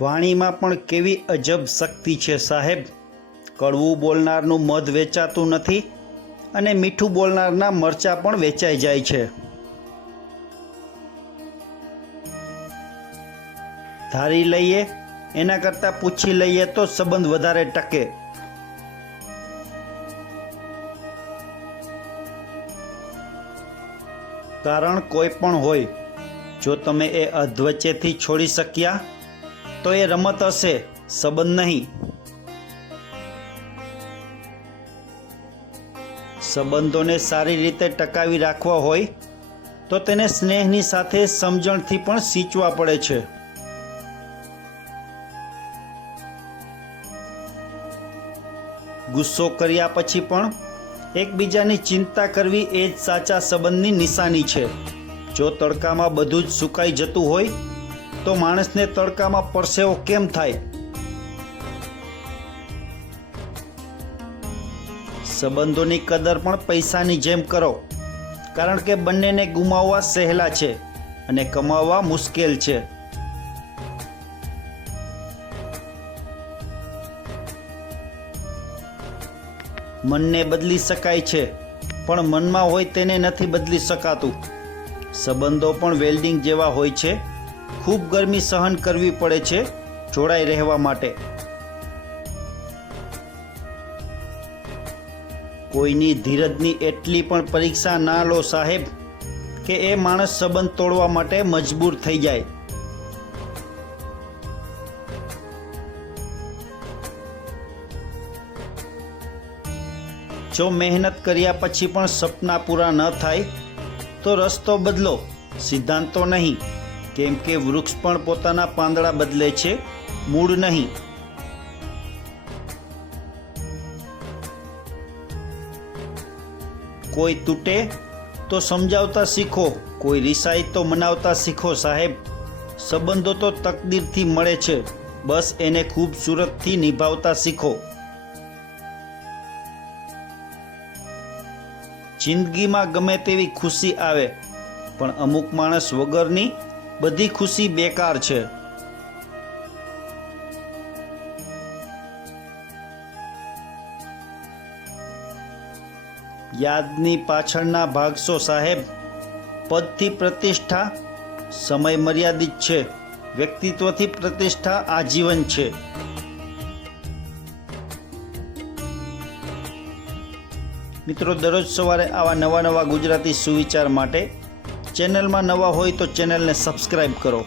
વાણીમાં પણ કેવી અજબ શક્તિ છે સાહેબ? કડવું બોલનારનું મધ વેચાતું નથી અને મીઠું બોલનારના મરચાં પણ વેચાઈ જાય છે. ધારી લઈએ, એના કરતાં પૂછી લઈએ તો સંબંધ વધારે ટકે. કારણ કોઈ પણ હોય, જો તમે એ અધવચ્ચેથી છોડી શક્યા તો એ રમત હશે, સંબંધ નહીં. સંબંધોને સારી રીતે ટકાવી રાખવા હોય, તો તેને સ્નેહની સાથે સમજણથી પણ સીચવા પડે છે. ગુસ્સો કર્યા પછી પણ એકબીજાની ચિંતા કરવી એ જ સાચા સંબંધની નિશાની છે. જો તડકામાં બધું જ સુકાઈ જતું હોય તો માણસને તડકામાં પરસેવો કેમ થાય? સંબંધોની કદર પણ પૈસાની જેમ કરો. કારણ કે બંનેને ગુમાવવા સહેલા છે અને કમાવવા મુશ્કેલ છે. મનને બદલી શકાય છે, પણ મનમાં હોય તેને નથી બદલી શકાતું. સંબંધો પણ વેલ્ડિંગ જેવા હોય છે. ખૂબ ગરમી સહન કરવી પડે છે જોડાઈ રહેવા માટે. કોઈની ધીરજની એટલી પણ પરીક્ષા ના લો સાહેબ કે એ માણસ સંબંધ તોડવા માટે મજબૂર થઈ જાય. જો મહેનત કર્યા પછી પણ સપના પૂરા ન થાય, તો રસ્તો બદલો, સિદ્ધાંતો નહીં. કેમ કે વૃક્ષ પણ પોતાના પાંદડા બદલે છે, મૂળ નહીં. કોઈ તૂટે તો સમજાવતા શીખો, કોઈ રિસાઈ તો મનાવતા શીખો, સાહેબ. સંબંધો તો તકદીરથી મળે છે, બસ એને ખૂબસૂરતથી નિભાવતા શીખો. જિંદગીમાં ગમે તેવી ખુશી આવે, પણ અમુક માણસ વગરની બધી ખુશી બેકાર છે. યાદની પાછળના ભાગશો સાહેબ, પદથી પ્રતિષ્ઠા સમય મર્યાદિત છે. વ્યક્તિત્વથી પ્રતિષ્ઠા આજીવન છે. મિત્રો, દરરોજ સવારે આવા નવા નવા ગુજરાતી સુવિચાર માટે ચેનલમાં નવા હોય તો ચેનલને સબસ્ક્રાઈબ કરો.